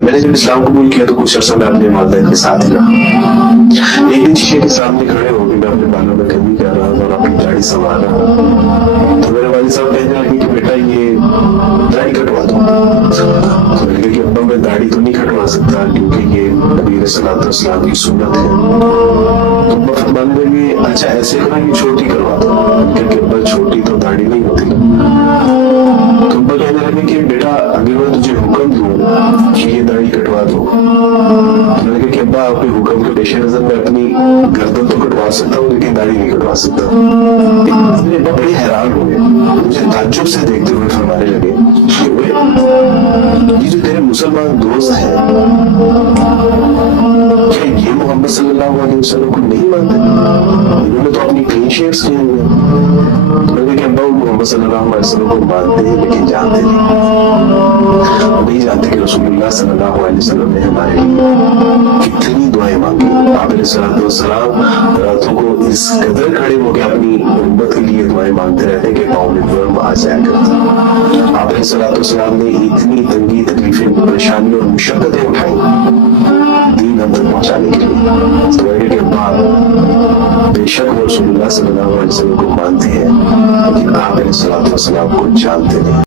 میں نے جب اسلام قبول کیا تو کچھ عرصہ میں اپنے والدین کے ساتھ ہی رہا. ایک دن شیشے کے سامنے کھڑے ہو کے میں اپنے بالوں میں کمی کر رہا تھا اور اپنی داڑھی سنوار رہا تو میرے والد صاحب کہنے لگے کہ بیٹا یہ داڑھی کٹوا دو. تو میں نے کہا کہ ابا میں داڑھی تو نہیں کٹوا سکتا کیونکہ یہ نبی علیہ الصلوۃ والسلام کی سنت ہے. تو ابا فرمانے لگے اچھا ایسے کرنا یہ چھوٹی کروا دو. کیونکہ ابا چھوٹی تو داڑھی نہیں ہوتی. تو ابا کہنے لگے کہ بیٹا اگر میں تجھے حکم دوں کہ یہ داڑھی کٹوا دو. میں نے کہا کہ ابا آپ کے حکم کے پیش نظر میں اپنی گردن تو کٹوا سکتا ہوں لیکن داڑھی نہیں کٹوا سکتا. میرے ابا بڑے حیران ہوئے, مجھے تعجب سے دیکھتے ہوئے فرمانے لگے یہ جو تیرے مسلمان دوست ہیں کیا یہ محمد صلی اللہ علیہ وسلم کو نہیں مانتے؟ انہوں نے تو اپنی کلین شیٹس کی ہوئی ہیں. میں نے کہا ابا وہ محمد صلی اللہ علیہ وسلم کو مانتے ہیں لیکن جانتے نہیں جانتے کہ رسول اللہ صلی اللہ علیہ وسلم نے ہمارے لیے کتنی دعائیں مانگی. آپ علیہ الصلوۃ والسلام راتوں کو اس قدر کھڑے ہو کے اپنی امت کے لیے دعائیں مانگتے رہتے کہ پاؤں میں ورم آ جایا کرتا. آپ علیہ الصلوۃ والسلام نے اتنی تنگی تکلیفیں پریشانیوں اور مشقتیں اٹھائیں دین ہم تک پہنچانے کے لیے. تو کہ ابا بے شک وہ رسول اللہ صلی اللہ علیہ وسلم کو مانتے ہیں لیکن آپ علیہ الصلوۃ والسلام کو جانتے نہیں.